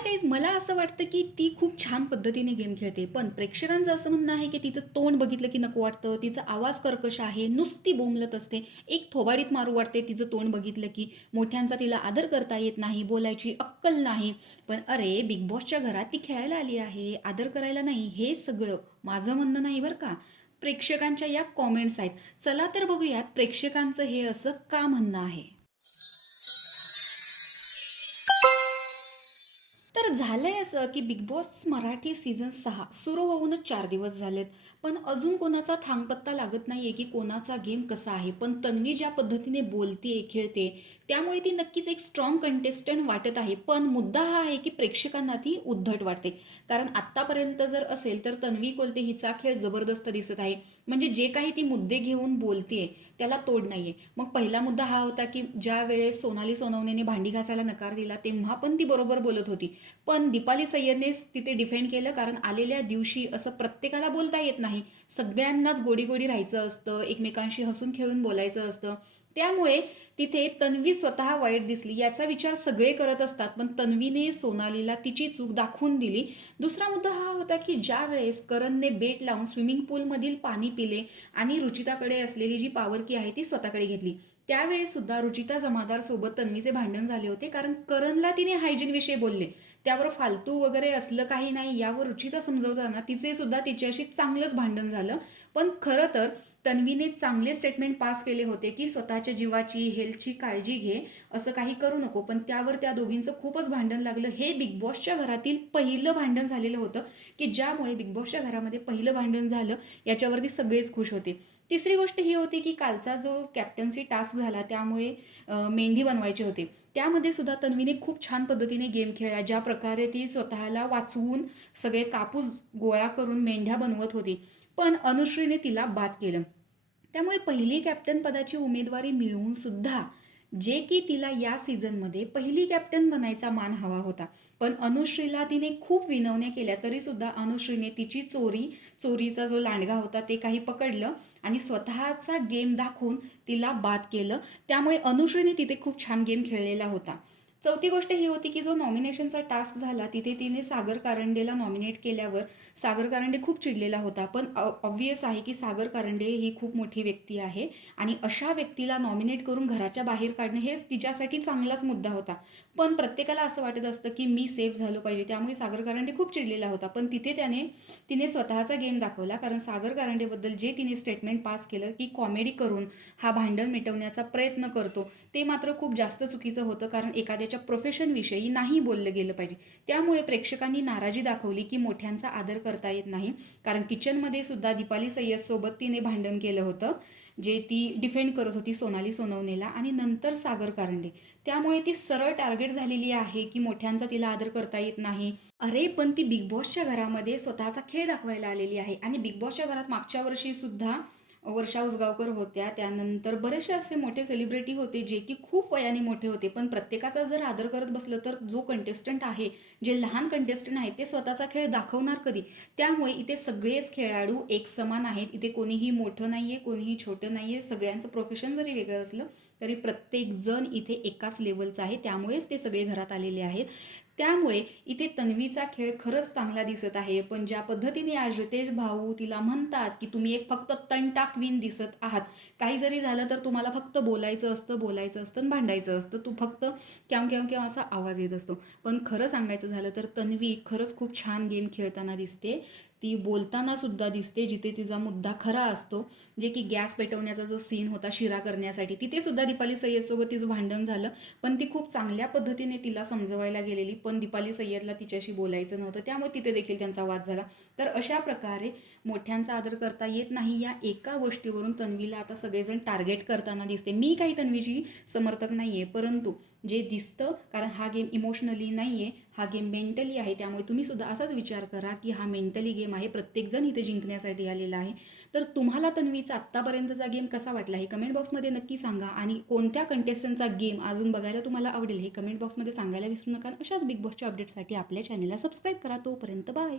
Guys मला असं वाटतं की ती खूप छान पद्धतीने गेम खेळते, पण प्रेक्षकांचं असं म्हणणं आहे की तिचं तोंड बघितलं की नको वाटतं, तिचा आवाज कर्कश आहे, नुसती बोंबलत असते, एक थोबाडीत मारू वाटते तिचं तोंड बघितलं की, मोठ्यांचा तिला आदर करता येत नाही, बोलायची अक्कल नाही. पण अरे बिग बॉसच्या घरात ती खेळायला आली आहे, आदर करायला नाही. हे सगळं माझं म्हणणं नाही बरं का, प्रेक्षकांच्या या कॉमेंट्स आहेत. चला तर बघूयात प्रेक्षकांचं हे असं का म्हणणं आहे. तर झालंय असं की बिग बॉस मराठी सीझन 6 सुरू होऊनच 4 दिवस झालेत, पण अजून कोणाचा थांगपत्ता लागत नाहीये की कोणाचा गेम कसा आहे. पण तन्वी ज्या पद्धतीने बोलते खेळते, त्यामुळे ती नक्कीच एक स्ट्रॉंग कंटेस्टंट वाटत आहे. पण मुद्दा हा आहे की प्रेक्षकांना ती उद्धट वाटते, कारण आत्तापर्यंत जर असेल तर तन्वी कोलते हिचा खेळ जबरदस्त दिसत आहे. म्हणजे जे काही ती मुद्दे घेऊन बोलतेय त्याला तोड नाहीये. मग पहिला मुद्दा हा होता की ज्या वेळेस सोनाली सोनवणेने भांडी घासायला नकार दिला तेव्हा पण ती बरोबर बोलत होती, पण दीपाली सय्यदने तिथे डिफेंड केलं, कारण आलेल्या दिवशी असं प्रत्येकाला बोलता येत नाही. सगळ्यांनाच गोडी गोडी राहायचं असतं, एकमेकांशी हसून खेळून बोलायचं असतं. त्यामुळे तिथे तन्वी स्वतः वाईट दिसली याचा विचार सगळे करत असतात, पण तन्वीने सोनालीला तिची चूक दाखवून दिली. दुसरा मुद्दा हा होता की ज्या वेळेस करणने बेट लावून स्विमिंग पूलमधील पाणी पिले आणि रुचिताकडे असलेली जी पावर की आहे ती स्वतःकडे घेतली, त्यावेळेस सुद्धा रुचिता जमादार सोबत तन्वीचे भांडण झाले होते, कारण करणला तिने हायजीन विषयी बोलले. त्यावर फालतू वगैरे असलं काही नाही यावर रुचिता समजवताना तिचे सुद्धा तिच्याशी चांगलंच भांडण झालं. पण खरं तर तन्वीने चांगले स्टेटमेंट पास केले होते की स्वतःच्या जीवाची हेल्थची काळजी घे, असं काही करू नको. पण त्यावर त्या दोघींचं खूपच भांडण लागलं. हे बिग बॉसच्या घरातील पहिलं भांडण झालेलं होतं, की ज्यामुळे बिग बॉसच्या घरामध्ये पहिलं भांडण झालं याच्यावरती सगळेच खुश होते. तिसरी गोष्ट ही होती की कालचा जो कॅप्टन्सी टास्क झाला त्यामुळे मेंढी बनवायचे होते, त्यामध्ये सुद्धा तन्वीने खूप छान पद्धतीने गेम खेळला. ज्या प्रकारे ती स्वतःला वाचवून सगळे कापूस गोळा करून मेंढ्या बनवत होती, पण अनुश्रीने तिला बाद केलं. त्यामुळे पहिली कॅप्टन पदाची उमेदवारी मिळवून सुद्धा जे की तिला या सीझनमध्ये पहिली कॅप्टन बनायचा मान हवा होता, पण अनुश्रीला तिने खूप विनवण्या केल्या तरी सुद्धा अनुश्रीने तिची चोरीचा जो लांडगा होता ते काही पकडलं आणि स्वतःचा गेम दाखवून तिला बाद केलं. त्यामुळे अनुश्रीने तिथे खूप छान गेम खेळलेला होता. चौथी गोष्ट ही होती की जो नॉमिनेशनचा टास्क झाला तिथे तिने सागर कारंडेला नॉमिनेट केल्यावर सागर कारंडे खूप चिडलेला होता. पण ऑब्व्हियस आहे की सागर कारंडे ही खूप मोठी व्यक्ती आहे आणि अशा व्यक्तीला नॉमिनेट करून घराच्या बाहेर काढणं हेच तिच्यासाठी चांगलाच मुद्दा होता. पण प्रत्येकाला असं वाटत असतं की मी सेफ झालो पाहिजे, त्यामुळे सागर कारंडे खूप चिडलेला होता. पण तिथे तिने स्वतःचा गेम दाखवला, कारण सागर कारंडेबद्दल जे तिने स्टेटमेंट पास केलं की कॉमेडी करून हा भांडण मिटवण्याचा प्रयत्न करतो, ते मात्र खूप जास्त चुकीचं होतं, कारण एखाद्याच्या प्रोफेशनविषयी नाही बोललं गेलं पाहिजे. त्यामुळे प्रेक्षकांनी नाराजी दाखवली की मोठ्यांचा आदर करता येत नाही, कारण किचनमध्ये सुद्धा दीपाली सय्यदसोबत तिने भांडण केलं होतं, जे ती डिफेंड करत होती सोनाली सोनवणेला, आणि नंतर सागर कारंडे. त्यामुळे ती सरळ टार्गेट झालेली आहे की मोठ्यांचा तिला आदर करता येत नाही. अरे पण ती बिग बॉसच्या घरामध्ये स्वतःचा खेळ दाखवायला आलेली आहे, आणि बिग बॉसच्या घरात मागच्या वर्षी सुद्धा वर्षा उसगावकर होत्या, त्यानंतर बरेचसे असे मोठे सेलिब्रिटी होते जे की खूप वयाने मोठे होते. पण प्रत्येकाचा जर आदर करत बसलं तर जो कंटेस्टंट आहे, जे लहान कंटेस्टंट आहेत, ते स्वतःचा खेळ दाखवणार कधी? त्यामुळे इथे सगळेच खेळाडू एक समान आहेत. इथे कोणीही मोठं नाहीये, कोणीही छोटं नाहीये. सगळ्यांचं प्रोफेशन जरी वेगळं असलं तरी प्रत्येक जण इथे एकाच लेवलचा आहे, त्यामुळेच ते सगळे घरात आलेले आहेत. त्यामुळे इथे तन्वीचा खेळ खरंच चांगला दिसत आहे. पण ज्या पद्धतीने आज रितेश भाऊ तिला म्हणतात की तुम्ही एक फक्त तंटा क्वीन दिसत आहात, काही जरी झालं तर तुम्हाला फक्त बोलायचं असतं आणि भांडायचं असतं, तू फक्त क्याव क्याव क्याव असा आवाज येत असतो. पण खरं सांगायचं झालं तर तन्वी खरंच खूप छान गेम खेळताना दिसते. ती बोलताना सुद्धा दिसते, जिथे तिचा मुद्दा खरा असतो. जे की गॅस पेटवण्याचा जो सीन होता शिरा करण्यासाठी, तिथे सुद्धा दीपाली सय्यदसोबत तिचं भांडण झालं, पण ती खूप चांगल्या पद्धतीने तिला समजवायला गेलेली, पण दीपाली सय्यदला तिच्याशी बोलायचं नव्हतं, त्यामुळे तिथे देखील त्यांचा वाद झाला. तर अशा प्रकारे मोठ्यांचा आदर करता येत नाही या एका गोष्टीवरून तन्वीला आता सगळेजण टार्गेट करताना दिसते. मी काही तन्वीची समर्थक नाही आहे, परंतु जे दिसतं, कारण हा गेम इमोशनली नाही आहे, हा गेम मेंटली आहे. त्यामुळे तुम्ही सुद्धा असाच विचार करा की हा मेंटली गेम आहे, प्रत्येकजण इथे जिंकण्यासाठी आलेला आहे. तर तुम्हाला तन्वीचा आत्तापर्यंतचा गेम कसा वाटला हे कमेंट बॉक्समध्ये नक्की सांगा, आणि कोणत्या कंटेस्टंटचा गेम अजून बघायला तुम्हाला आवडेल हे कमेंट बॉक्समध्ये सांगायला विसरू नका. अशाच बिग बॉसच्या अपडेटसाठी आपल्या चॅनलला सबस्क्राईब करा. तोपर्यंत बाय.